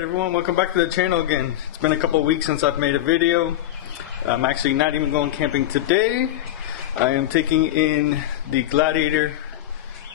Alright everyone, welcome back to the channel again. It's been a couple of weeks since I've made a video. I'm actually not even going camping today. I am taking in the Gladiator.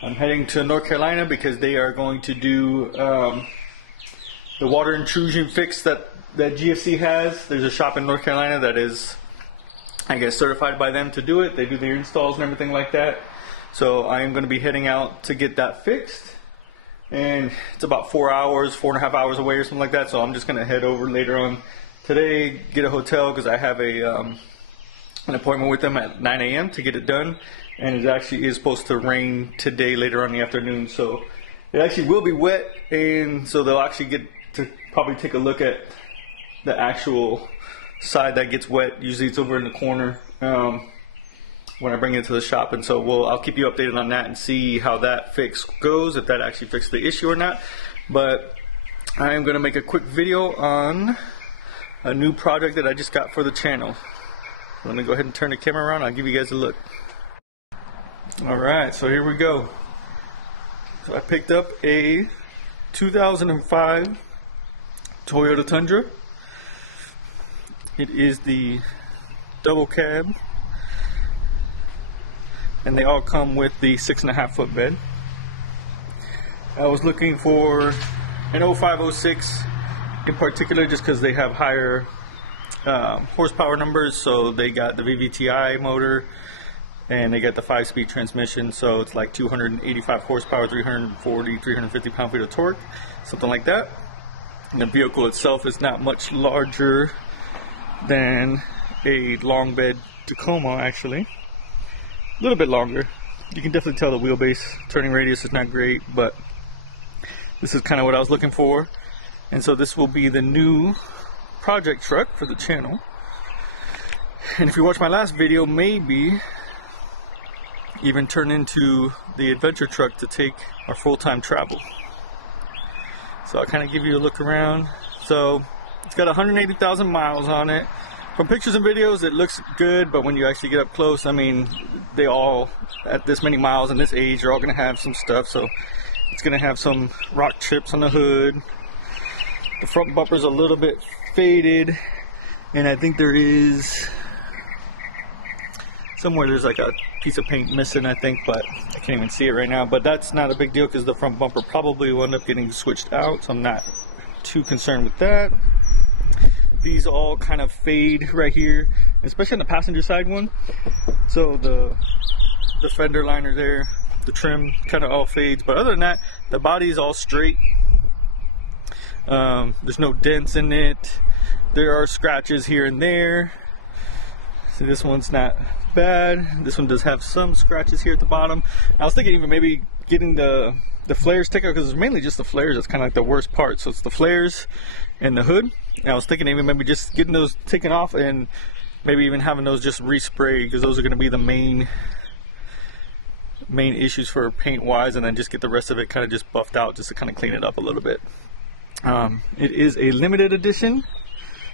I'm heading to North Carolina because they are going to do the water intrusion fix that GFC has. There's a shop in North Carolina that is, I guess, certified by them to do it. They do their installs and everything like that. So I am going to be heading out to get that fixed. And it's about 4.5 hours away or something like that, so I'm just gonna head over later on today, get a hotel because I have an appointment with them at 9 a.m. to get it done, and it actually is supposed to rain today later on in the afternoon, so it actually will be wet, and so they'll actually get to probably take a look at the actual side that gets wet. Usually it's over in the corner when I bring it to the shop, and so I'll keep you updated on that and see how that fix goes, if that actually fixed the issue or not. But I am going to make a quick video on a new project that I just got for the channel. Let me go ahead and turn the camera around. I'll give you guys a look. Alright, so here we go. So I picked up a 2005 Toyota Tundra. It is the double cab, and they all come with the 6.5 foot bed. I was looking for an 0506 in particular just because they have higher horsepower numbers. So they got the VVTi motor and they got the 5-speed transmission, so it's like 285 horsepower, 340, 350 pound-feet of torque, something like that. And the vehicle itself is not much larger than a long bed Tacoma, actually. A little bit longer. You can definitely tell the wheelbase turning radius is not great, but this is kind of what I was looking for. And so this will be the new project truck for the channel. And if you watch my last video, maybe even turn into the adventure truck to take our full-time travel. So I'll kind of give you a look around. So it's got 180,000 miles on it. From pictures and videos, it looks good, but when you actually get up close, I mean, they all, at this many miles and this age, are all going to have some stuff. So it's going to have some rock chips on the hood. The front bumper's a little bit faded, and I think there is somewhere there's like a piece of paint missing, I think, but I can't even see it right now. But that's not a big deal because the front bumper probably will end up getting switched out, so I'm not too concerned with that. These all kind of fade right here, especially on the passenger side one. So the fender liner there, the trim kind of all fades, but other than that, the body is all straight. There's no dents in it. There are scratches here and there. So this one's not bad. This one does have some scratches here at the bottom. I was thinking even maybe getting the flares taken out, because it's mainly just the flares that's kind of like the worst part. So it's the flares and the hood. I was thinking even maybe just getting those taken off and maybe even having those just resprayed, because those are going to be the main issues for paint wise, and then just get the rest of it kind of just buffed out just to kind of clean it up a little bit. It is a limited edition,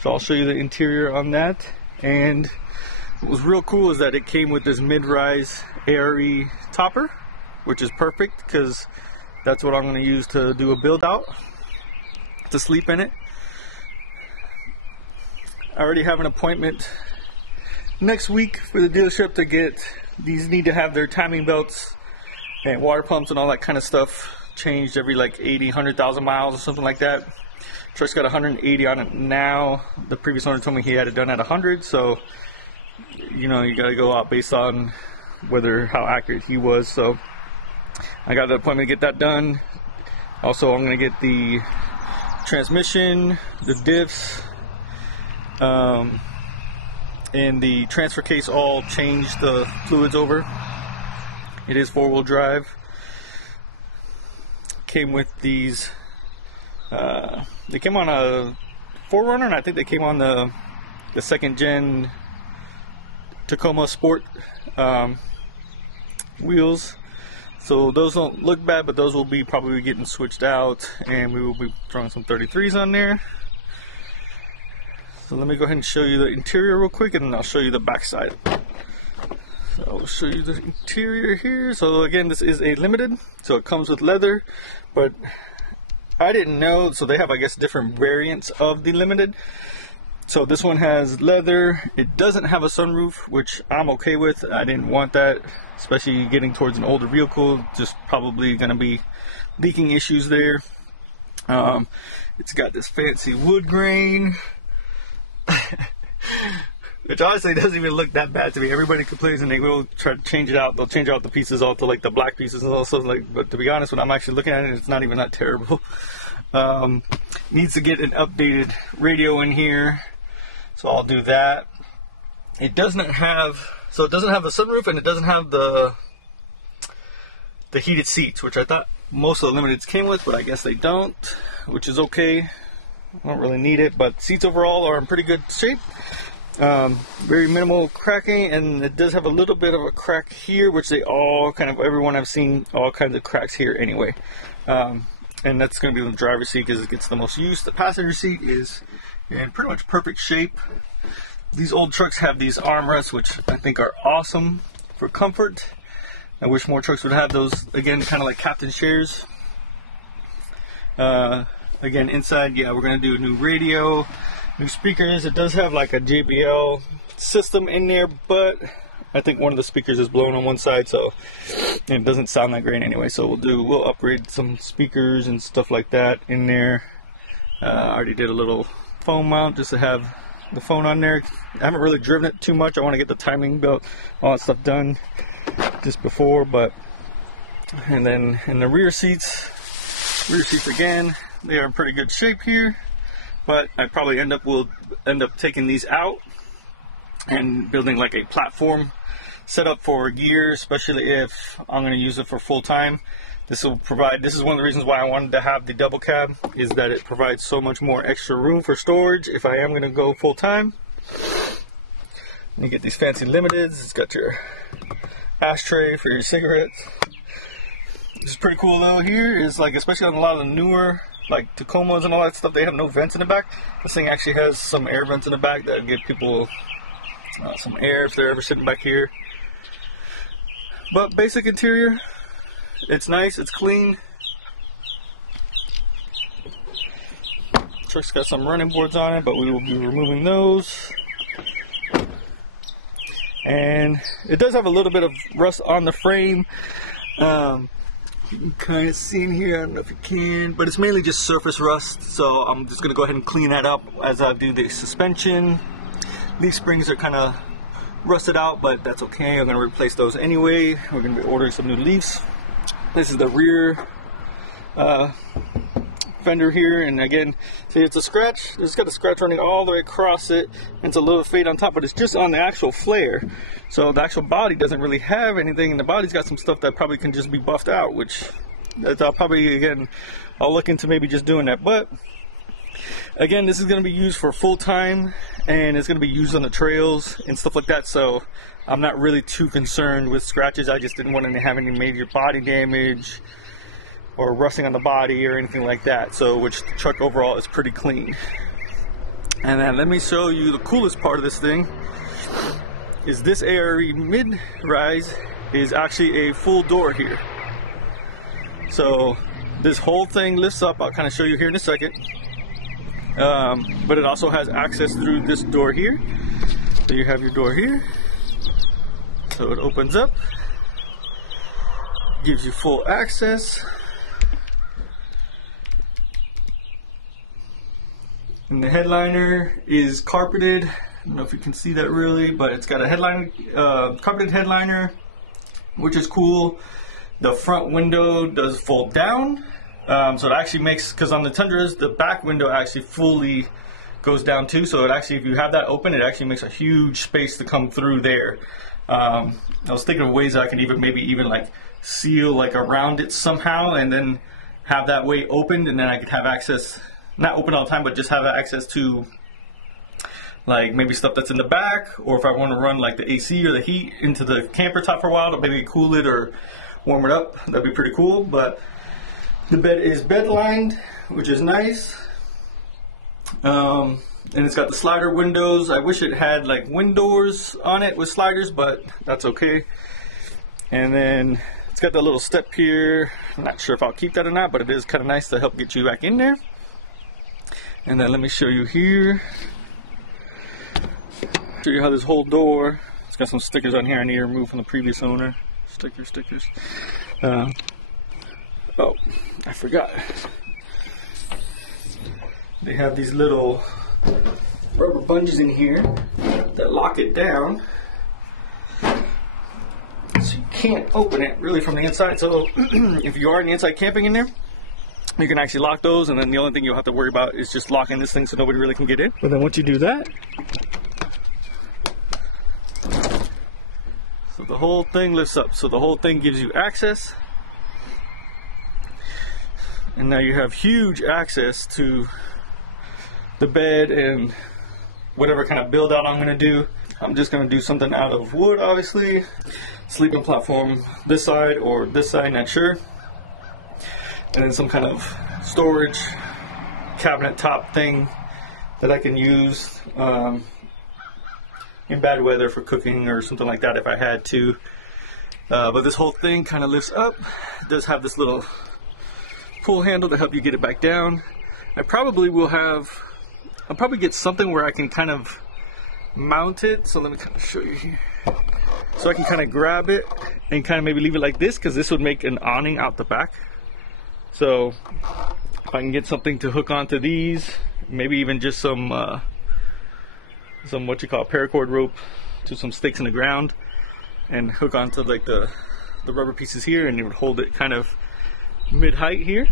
so I'll show you the interior on that. And what was real cool is that it came with this mid-rise ARE topper, which is perfect because that's what I'm going to use to do a build out, to sleep in it. I already have an appointment next week for the dealership to get these. Need to have their timing belts and water pumps and all that kind of stuff changed every like 100,000 miles or something like that. Truck's got 180 on it now. The previous owner told me he had it done at 100, so you know, you got to go out based on how accurate he was. So I got the appointment to get that done. Also, I'm going to get the transmission, the diffs, and the transfer case all changed the fluids over. It is 4-wheel drive. Came with these, they came on a 4Runner, and I think they came on the 2nd gen Tacoma Sport wheels. So those don't look bad, but those will be probably getting switched out, and we will be throwing some 33s on there. So let me go ahead and show you the interior real quick, and then I'll show you the back side. So I'll show you the interior here. So again, this is a limited, so it comes with leather, but I didn't know, so they have, I guess, different variants of the Limited. So this one has leather. It doesn't have a sunroof, which I'm okay with. I didn't want that, especially getting towards an older vehicle. Just probably going to be leaking issues there. It's got this fancy wood grain, which honestly doesn't even look that bad to me. Everybody complains and they will try to change it out. They'll change out the pieces all to like the black pieces and also like, but to be honest, when I'm actually looking at it, it's not even that terrible. Needs to get an updated radio in here, so I'll do that. It does not have, so it doesn't have a sunroof and it doesn't have the heated seats, which I thought most of the Limiteds came with, but I guess they don't, which is okay. I don't really need it, but seats overall are in pretty good shape. Very minimal cracking, and it does have a little bit of a crack here, which they all kind of, everyone I've seen, all kinds of cracks here anyway. And that's going to be the driver's seat because it gets the most use. The passenger seat is in pretty much perfect shape. These old trucks have these armrests, which I think are awesome for comfort. I wish more trucks would have those, again, kind of like captain chairs. Again, inside, yeah, we're going to do a new radio, new speakers. It does have like a JBL system in there, but I think one of the speakers is blown on one side, so it doesn't sound that great anyway. So we'll upgrade some speakers and stuff like that in there. I already did a little phone mount just to have the phone on there. I haven't really driven it too much. I want to get the timing belt, all that stuff done just before. But and then in the rear seats again, they are in pretty good shape here. But I probably will end up taking these out and building like a platform setup for gear, especially if I'm going to use it for full time. This is one of the reasons why I wanted to have the double cab, is that it provides so much more extra room for storage if I am going to go full time. You get these fancy Limiteds. It's got your ashtray for your cigarettes. This is pretty cool though. Here is like, especially on a lot of the newer like Tacomas and all that stuff, they have no vents in the back. This thing actually has some air vents in the back that give people some air if they're ever sitting back here. But basic interior, it's nice, it's clean. Truck's got some running boards on it, but we will be removing those. And it does have a little bit of rust on the frame. You can kind of see in here, I don't know if you can, but it's mainly just surface rust. So I'm just going to go ahead and clean that up as I do the suspension. Leaf springs are kind of rusted out, but that's okay. I'm going to replace those anyway. We're going to be ordering some new leaves. This is the rear fender here, and again, see, it's a scratch. It's got a scratch running all the way across it, and it's a little fade on top, but it's just on the actual flare. So the actual body doesn't really have anything, and the body's got some stuff that probably can just be buffed out, which I'll probably, again, I'll look into maybe just doing that. But again, this is going to be used for full time, and it's going to be used on the trails and stuff like that, so I'm not really too concerned with scratches. I just didn't want to have any major body damage or rusting on the body or anything like that. So, which the truck overall is pretty clean. And then let me show you the coolest part of this thing is this ARE mid-rise is actually a full door here. So this whole thing lifts up. I'll kind of show you here in a second. But it also has access through this door here. So you have your door here. So it opens up, gives you full access. And the headliner is carpeted. I don't know if you can see that really, but it's got a headliner, carpeted headliner, which is cool. The front window does fold down. So it actually makes, because on the Tundras, the back window actually fully goes down too. So it actually, if you have that open, it actually makes a huge space to come through there. I was thinking of ways that I can maybe even like seal like around it somehow, and then have that way opened, and then I could have access, not open all the time, but just have access to like maybe stuff that's in the back, or if I want to run like the AC or the heat into the camper top for a while to maybe cool it or warm it up, that'd be pretty cool. But the bed is bed lined, which is nice. And it's got the slider windows. I wish it had like windows on it with sliders, but that's okay. And then It's got that little step here. I'm not sure if I'll keep that or not, but it is kind of nice to help get you back in there. And then let me show you here. Show you how this whole door, it's got some stickers on here I need to remove from the previous owner. Stickers. Oh, I forgot. They have these little rubber bungees in here that lock it down. So you can't open it really from the inside. So if you are in the inside camping in there, you can actually lock those, and then the only thing you'll have to worry about is just locking this thing so nobody really can get in. But then once you do that, so the whole thing lifts up. So the whole thing gives you access. And now you have huge access to the bed and whatever kind of build out I'm going to do. I'm just going to do something out of wood, obviously. Sleeping platform this side or this side, not sure. And then some kind of storage cabinet top thing that I can use in bad weather for cooking or something like that if I had to. But this whole thing kind of lifts up. It does have this little pull handle to help you get it back down. I'll probably get something where I can kind of mount it. So let me kind of show you here. So I can kind of grab it and kind of maybe leave it like this, because this would make an awning out the back. So if I can get something to hook onto these, maybe even just some what you call paracord rope to some stakes in the ground, and hook onto like the rubber pieces here, and it would hold it kind of mid-height here.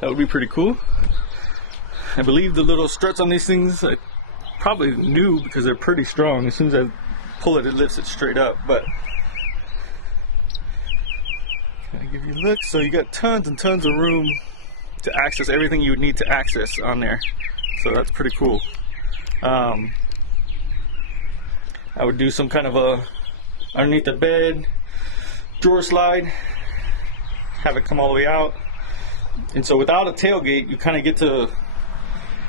That would be pretty cool. I believe the little struts on these things I probably new because they're pretty strong. As soon as I pull it, it lifts it straight up. But can I give you a look? So you got tons and tons of room to access everything you would need to access on there. So that's pretty cool. I would do some kind of a underneath the bed drawer slide, have it come all the way out. And so without a tailgate, you kind of get to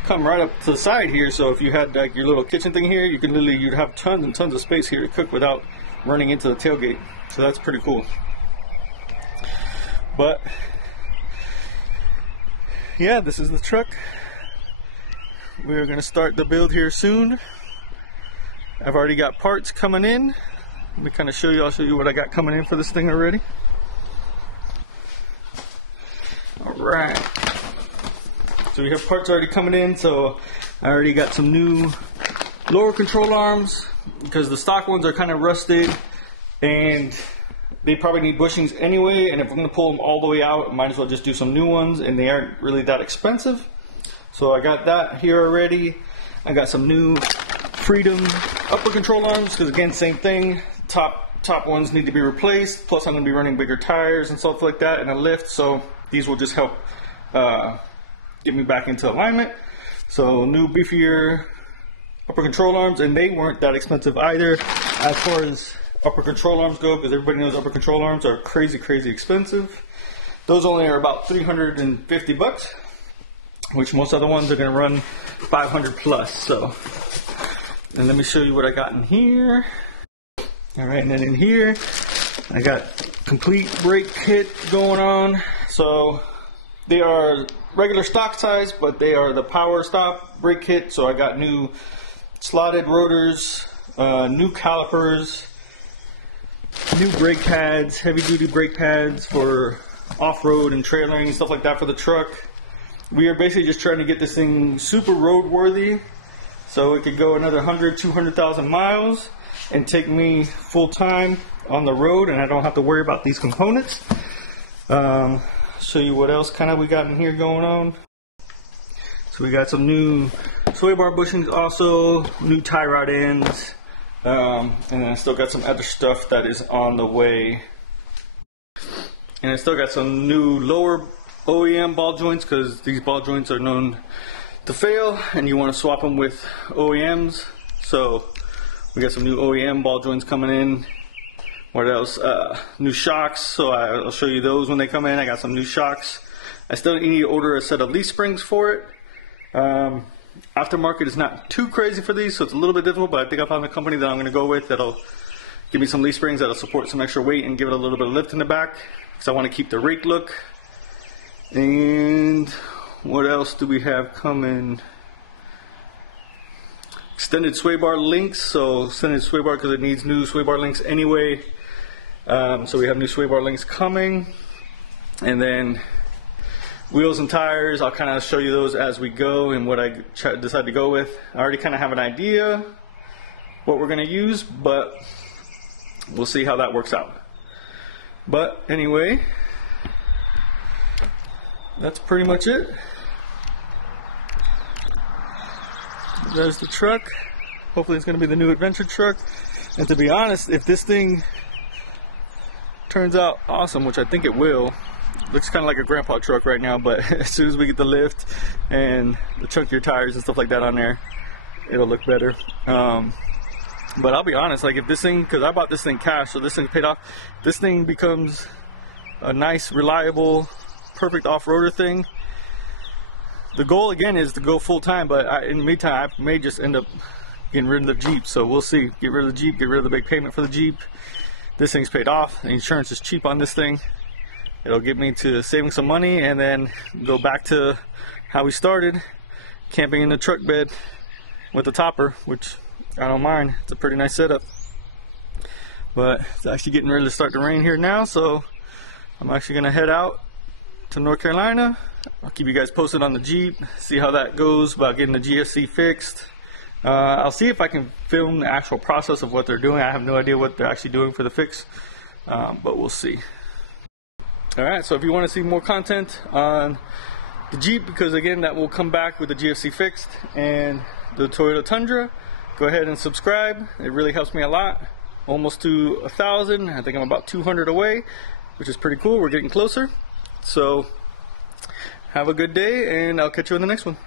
come right up to the side here. So if you had like your little kitchen thing here, you can literally, you'd have tons and tons of space here to cook without running into the tailgate. So that's pretty cool. But yeah, this is the truck. We're gonna start the build here soon. I've already got parts coming in. Let me kind of show you, I'll show you what I got coming in for this thing already. Alright, so we have parts already coming in. So I already got some new lower control arms because the stock ones are kind of rusted and they probably need bushings anyway, and if I'm going to pull them all the way out, I might as well just do some new ones, and they aren't really that expensive. So I got that here already. I got some new Freedom upper control arms because again, same thing, top ones need to be replaced, plus I'm going to be running bigger tires and stuff like that and a lift, so these will just help get me back into alignment. So new beefier upper control arms, and they weren't that expensive either as far as upper control arms go, because everybody knows upper control arms are crazy expensive. Those only are about 350 bucks, which most other ones are going to run 500 plus. So, and let me show you what I got in here. All right, and then in here I got complete brake kit going on. So they are regular stock size, but they are the power stop brake kit. So I got new slotted rotors, new calipers, new brake pads, heavy duty brake pads for off-road and trailering and stuff like that for the truck. We are basically just trying to get this thing super roadworthy so it could go another 100-200,000 miles and take me full time on the road, and I don't have to worry about these components. Show you what else kind of we got in here going on. So we got some new sway bar bushings, also new tie rod ends, and then I still got some other stuff that is on the way. And I still got some new lower OEM ball joints because these ball joints are known to fail and you want to swap them with OEMs. So we got some new OEM ball joints coming in. What else? New shocks, so I'll show you those when they come in. I got some new shocks. I still need to order a set of leaf springs for it. Aftermarket is not too crazy for these, so it's a little bit difficult, but I think I found a company that I'm going to go with that'll give me some leaf springs that'll support some extra weight and give it a little bit of lift in the back, because I want to keep the rake look. And what else do we have coming? Extended sway bar links. So extended sway bar because it needs new sway bar links anyway. So we have new sway bar links coming. And then wheels and tires, I'll kind of show you those as we go and what I decide to go with. I already kind of have an idea what we're going to use, but we'll see how that works out. But anyway, that's pretty much it. There's the truck. Hopefully it's going to be the new adventure truck. And to be honest, if this thing turns out awesome, which I think it will, looks kind of like a grandpa truck right now, but as soon as we get the lift and the chunkier tires and stuff like that on there, it'll look better. But I'll be honest, like if this thing, because I bought this thing cash, so this thing paid off, this thing becomes a nice, reliable, perfect off-roader thing. The goal again is to go full time, but in the meantime I may just end up getting rid of the Jeep, so we'll see. Get rid of the Jeep, get rid of the big payment for the Jeep. This thing's paid off, the insurance is cheap on this thing. It'll get me to saving some money and then go back to how we started, camping in the truck bed with the topper, which I don't mind. It's a pretty nice setup. But it's actually getting ready to start to rain here now, so I'm actually gonna head out to North Carolina. I'll keep you guys posted on the Jeep, see how that goes about getting the GSC fixed. I'll see if I can film the actual process of what they're doing. I have no idea what they're actually doing for the fix, but we'll see. Alright, so if you want to see more content on the Jeep, because again that will come back with the GSC fixed and the Toyota Tundra, go ahead and subscribe. It really helps me a lot. Almost to 1,000. I think I'm about 200 away, which is pretty cool. We're getting closer. So have a good day, and I'll catch you in the next one.